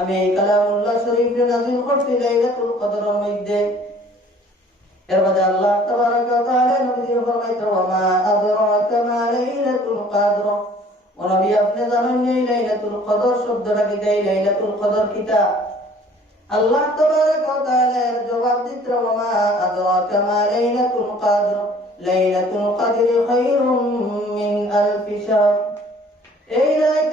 আমি এই কালামুল্লাহ শরীফ নাজিল করছি লাইলাতুল কদরের মধ্যে। এর মধ্যে আল্লাহ তাবারাকা ওয়া তাআলা নবীজি ফরমাইতে ওয়া মা আদরাকা মা লাইলাতুল কদর? ও নবী, আপনি জানেন এই লাইলাতুল কদর শব্দটা কি? দেয় লাইলাতুল কদর কিতা আল্লাহ তাবারাকা ওয়া তাআলা এর জবাব দিতে ওয়া মা আদরাকা মা লাইলাতুল কদর? লাইলাতুল কদর খায়রুম মিন আলফি শাহর। এই রাত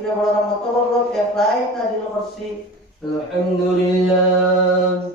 রে বড় মতবরক এক রাত করছি। আলহামদুলিল্লাহ।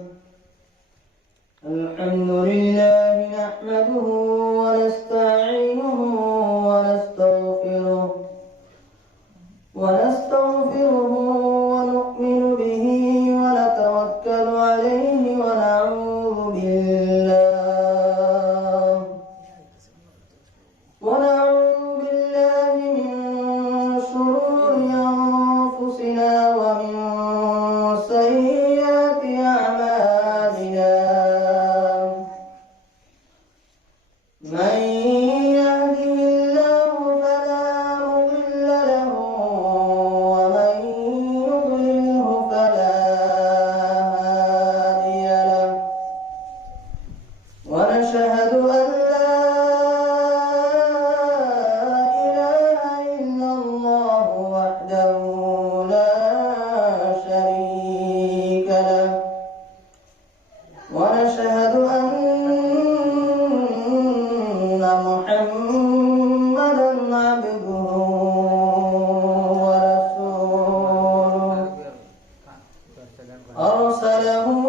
أرسله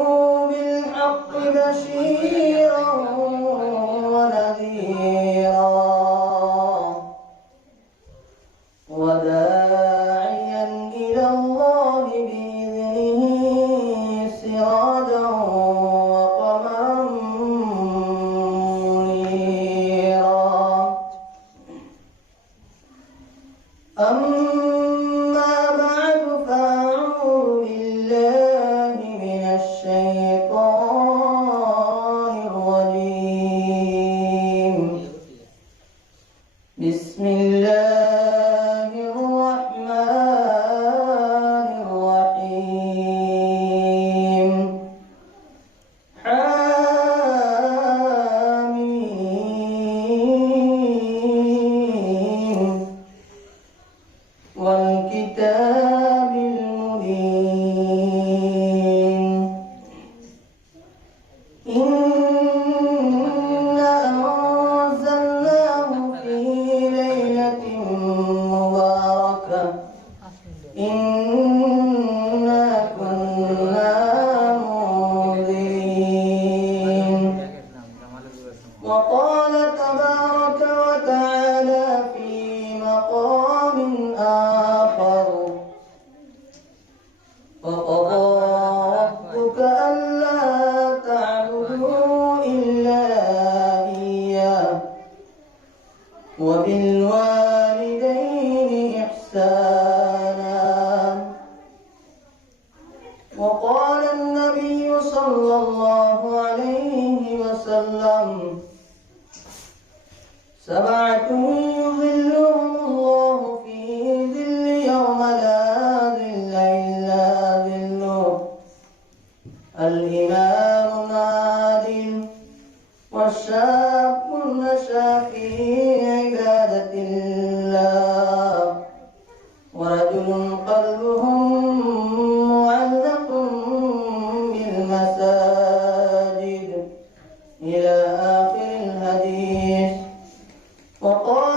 والكتاب سبعة يظلهم الله في ظل يوم لا ظل إلا ظله. الإمام عادل والشاب نشا في عبادة الله. ورجل قلبه معلق بالمساجد. إلى آخر الحديث 我我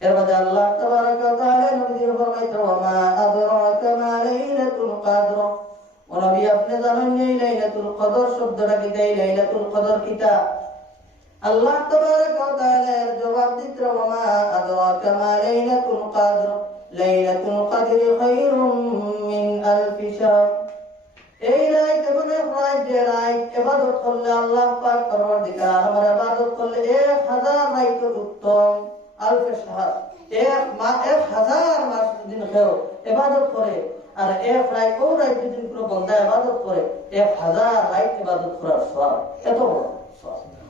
এর আল্লাহ তাবারাক শব্দটা কি? দেয় লাইলাতুল কদর কিতা আল্লাহ তাবারাক জবাব দিতে ওয়া আদরাকা মা লাইলাতুল কদর? লাইলাতুল কদরি খায়রুম মিন আলফি শাহর। এই রাত এমন এক রাত যে রাত ইবাদত করলে আল্লাহ পাক পরবর্তীকার আমার ইবাদত করলে এক হাজার উত্তম। আলফ শাহর। এক মা এক হাজার মাস দিন কেউ ইবাদত করে। আর এক রাত ও রাত দিন কোনো বন্দা ইবাদত করে। এক হাজার রাত ইবাদত করার সওয়াব। এত বড়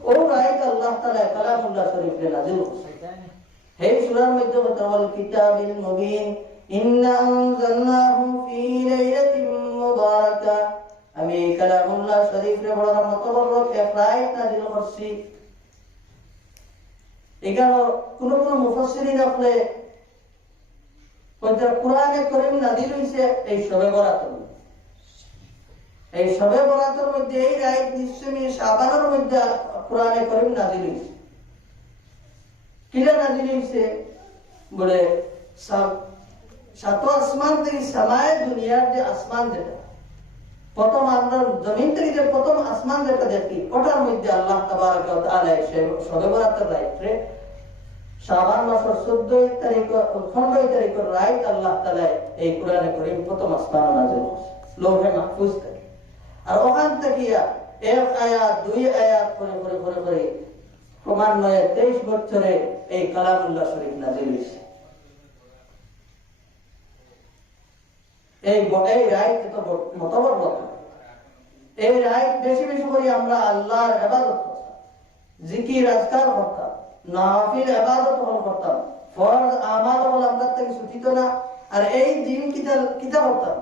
ও রাত আল্লাহ তাআলা কালামুল্লাহ শরীফে করছে। হে সূরার মধ্যে মুবিন, ইন্না আনজালনাহু ফি লাইলাতিন মুবারাকা। আমি কালামুল্লাহ শরীফের বড় এক রাত নাযিল করছি। এখানে কোন কোন মুফাসসিরিন আপনি কোরআনে করিম নাযিল হইছে, এই সবে বরাতের। এই সবে বরাতের মধ্যে, এই রাত নিশ্চয়ই শাবানের মধ্যে কোরআনে করিম নাযিল হইছে কিরা নাজিল হইছে বলে সব সাত আসমান থেকে সামায় দুনিয়ার যে আসমান যেটা প্রথম আমরা জমিন থেকে যে প্রথম আসমান যেটা দেখি, ওটার মধ্যে আল্লাহ শাবান মাসের 14 তারিখ 15 তারিখের আল্লাহ তাআলা এই কোরআনে করিম প্রথম আসমান করছে লৌহে মাহফুজ থেকে। আর ওখান থেকে এক আয়াত, দুই আয়াত করে করে করে করে ক্রমান্বয়ে তেইশ বছরে এই কালামুল্লাহ শরীফ নাজিল হয়েছে। এই এই রায় তো মতবর কথা এই রায় বেশি বেশি করে আমরা আল্লাহর ইবাদত জিকির, আজকার করতাম। নাফিল ইবাদত করতাম। হল আমরা থেকে না। আর এই দিন কিতা করতাম?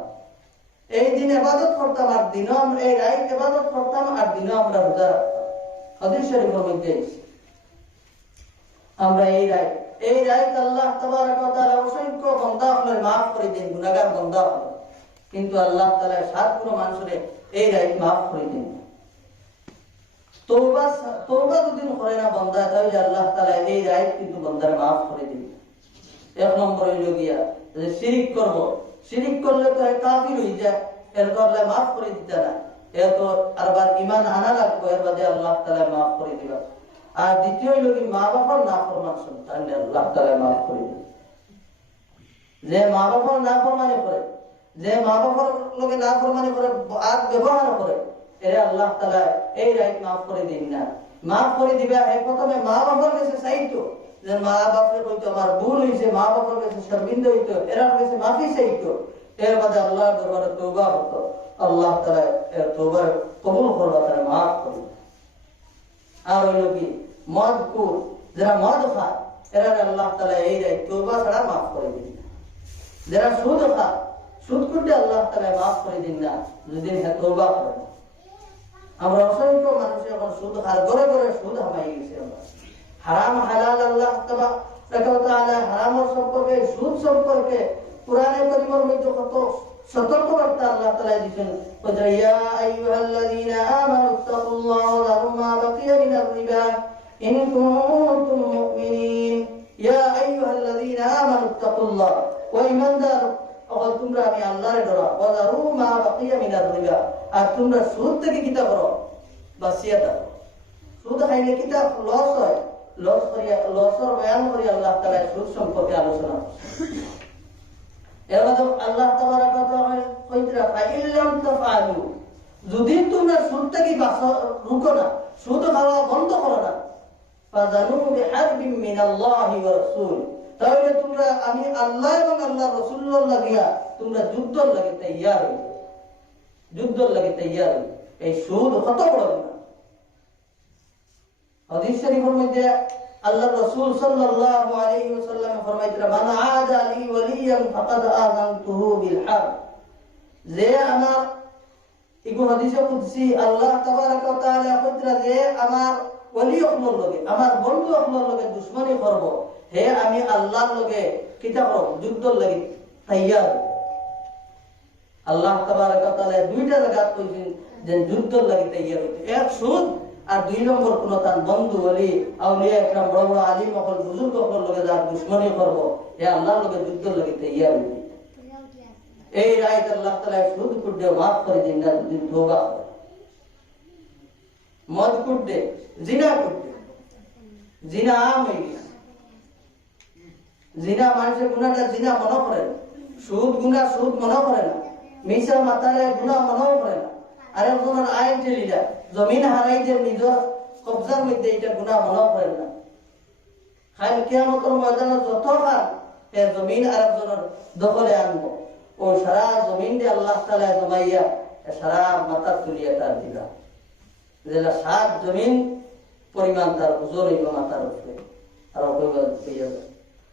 এই দিন করতাম আর দিনও আমরা এই রায় ইবাদত করতাম আর দিনও আমরা রোজা রাখতাম। হাদিস শরীফের মধ্যে আমরা এই রায় এই রায় আল্লাহ তাবারক তাআলা অসংখ্য বান্দা আপনার maaf করে দেন, গুনাহগার বান্দা হলো কিন্তু আল্লাহ তাআলা সাত কোন মানুষের এই রায় maaf করে দেন। করে না আল্লাহ তাআলা এই কিন্তু maaf করে এক নম্বর হইল গিয়া যে করব। করলে তো কাফির হয়ে যায়, এর maaf করে দিতে না। তো আরবার ইমান আনা লাগবে, এর বাদে আল্লাহ তাআলা maaf করে দিবা। আর দ্বিতীয় মা বাবার না ফরমান সন্তান আল্লাহ তাআলা মাফ করে দেন যে মা বাবার না ফরমানি করে যে মা বাবার লোকে না ফরমানি করে, আর ব্যবহার করে, এরা আল্লাহ তাআলা এই রাইট মাফ করে দিন না। মাফ করে দিবে হে প্রথমে মা বাবার কাছে চাইতো, যে মা বাপরে কইতো আমার ভুল হইছে মা বাবার কাছে শর্মিন্দ হইতো কাছে মাফি চাইতো। এর বাদে আল্লাহর দরবারে হতো আল্লাহ তাআলা এর কবুল করবা তারা মাফ করবে আর হইল কি মদ কুর যারা মদ খায় এরা আল্লাহ তালা এই তৌবা ছাড়া মাফ করে দিন। যারা সুদ খায় সুদ করতে আল্লাহ তালা মাফ করে দিন না, যদি হ্যাঁ তৌবা করে আমরা অসংখ্য মানুষ এখন সুদ খায় ঘরে ঘরে সুদ হামাই গেছে আমরা। হারাম হালাল আল্লাহ হারামের সম্পর্কে, সুদ সম্পর্কে, কোরআনে করিমের মধ্যে কত সতর্ক বার্তা আল্লাহ তাআলা দিয়েছেন। বলে ইয়া আইয়ুহাল্লাযীনা আমানু তাকুল্লাহা ওয়া যারু মা বাকিয়া মিনার ইন কুনতুম মুমিনিন। ইয়া ইত্তাকুল্লাহ। ও ইমানদার অকল তোমরা আমি আল্লাহরে ডরা ওয়াজারু মা বাকিয়া মিনার রিবা। আর তোমরা সুদ থেকে কিতা করো সুদ কিতা লস হয়। লস করিয়া লসর বয়ান করি আল্লাহ তাআলা সুদ সম্পর্কে আলোচনা আল্লাহ তাবারাক ওয়া তাআলা কইতরা তাফআলু। যদি তোমরা সুদ থেকে বাঁচা, রুকো না, সুদ খাওয়া বন্ধ করো না। ফাজানু বিহারবিন মিনাল্লাহি ওয়া তাহলে তোমরা, আমি আল্লাহ এবং আল্লাহ রাসূলুল্লাহ লাগিয়া তোমরা যুদ্ধর লাগে তৈয়ার হই যুদ্ধর লাগে তৈয়ার এই সুদ কত বড় মধ্যে আল্লাহ রাসূল সাল্লাল্লাহু আলাইহি ওয়াসাল্লাম ফরমাইতরা মান আদা লি ওয়ালিয়ান ফাকাদ আযানতুহু যে আমার ইগো হাদিসে আল্লাহ তাবারাক যে আমার ওলি অকলর লগে, আমার বন্ধু অকলর লগে, দুশ্মনী করব। হে, আমি আল্লাহর লগে কিতা যুদ্ধর লাগি তৈয়ার আল্লাহ তাবারাক তাআলা দুইটা জায়গা কইছেন যে যুদ্ধর লাগি তৈয়ার হইতে। এক সুদ আর দুই নম্বর কোন তার বন্ধু বলি আউলিয়া একরাম বড় বড় আলিম অকল, বুজুর্গ অকল লগে যার দুশ্মনী করব হে, আল্লাহর লগে যুদ্ধর লাগি তৈয়ার হইতে। এই রায় আল্লাহ তালা সুদ কুড্ডে মাফ করে দিন না যদি ধোবা মদ কুড্ডে জিনা কুড্ডে জিনা আম হয়ে গেছে। জিনা মানুষের গুণাটা জিনা মনে করে না। সুদ গুণা সুদ মনে করে না। মিশা মাতালে গুণা মনেও করে না। আর একজনের আইন চেলিলা জমিন হারাই যে নিজের কবজার মধ্যে এটা গুণা মনেও করে না। খাইল কিয়ামতর ময়দানে যত খান এ জমিন আর একজনের দখলে আনব। ও সারা জমিন দিয়ে আল্লাহ তালা জমাইয়া সারা মাথা তুলিয়া তার দিলা। যেটা সাত জমিন পরিমাণ তার ওজন হইব মাথার উপরে। আর যায়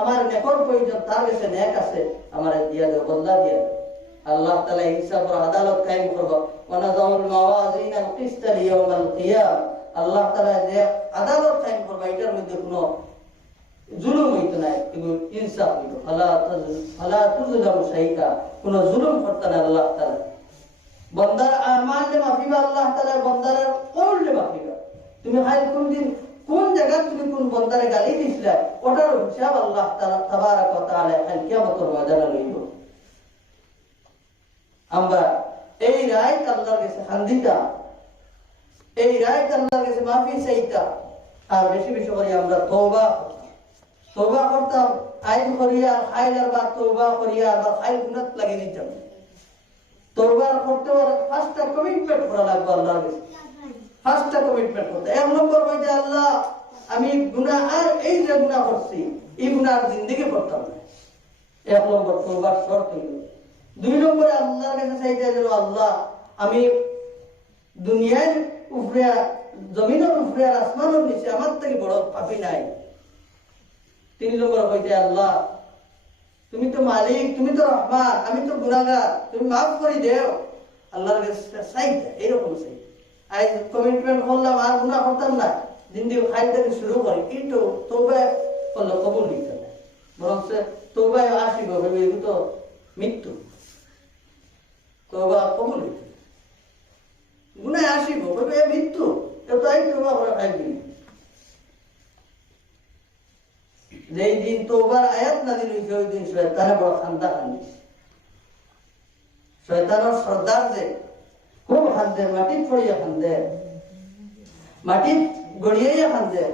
আমার নেকর প্রয়োজন, তার কাছে নেক আছে, আমার দিয়া দেব বন্দা দিয়া। আল্লাহ তাআলা হিসাব আদালত কায়েম করব। ওয়ানাজাউল মাওয়াজিন আল আল্লাহ যে আদালত কায়েম এটার মধ্যে কোনো জুলুম হইতো না এগুলো ইনসাফ হইতো। ফালা কোনো জুলুম করতে না আল্লাহ তাআলা। বন্দার আমাল মাফিবা আল্লাহ তাআলা বন্দার যে মাফিবা তুমি হাই কোন দিন কোন জায়গা তুমি কোন বন্দারে গালি দিছিলা? ওটার হিসাব আল্লাহ তাবারাক তাআলা কিয়ামতের ময়দানে লইব আমরা এই রায় আল্লাহর কাছে হান্দিতা এই রায় আল্লাহর কাছে মাফি চাইতা। আর বেশি বেশি করে আমরা তওবা তওবা করতাম, আইন করিয়া খাইলার বা তওবা করিয়া, বা খাইল গুনাত লাগিয়ে দিতাম। তওবা করতে হলে ফার্স্টটা কমিটমেন্ট করা লাগবে আল্লাহর কাছে। ফার্স্টটা কমিটমেন্ট করতে। এক নম্বর হইতে আল্লাহ, আমি গুনাহ আর এই যে গুনাহ করছি, এই গুনাহ আর জিন্দেগি করতাম না। এক নম্বর তওবার শর্ত দুই নম্বরে আল্লাহর কাছে চাইতে যেন আল্লাহ, আমি দুনিয়ার উপরে জমিনের উপরে আর আসমানের নিচে আমার থেকে বড় পাপি নাই। তিন নম্বর হইতে আল্লাহ, তুমি তো মালিক, তুমি তো রহমান, আমি তো গুনাগার তুমি মাফ করে দেও। আল্লাহর কাছে চাইতে, এইরকম চাই আজ কমিটমেন্ট করলাম আর গুনাহ করতাম না। দিন দিন খাই থেকে শুরু করি, কিন্তু তবে করলে কবুল হইতে না। বরং তবে আসিব ভেবে এগুলো তো মৃত্যু। তবা কবুল হইতে গুনায় আসিব এ মৃত্যু। এ তো আই তবা করে খাইবি যেই দিন তোবার আয়াত নাজিল হইছে, ওই দিন শয়তানে বড় খান্দা খান্দি শয়তানের সর্দার যে খুব খান্দে মাটিত পড়িয়া খান্দে। মাটি গড়িয়াইয়া খান্দে।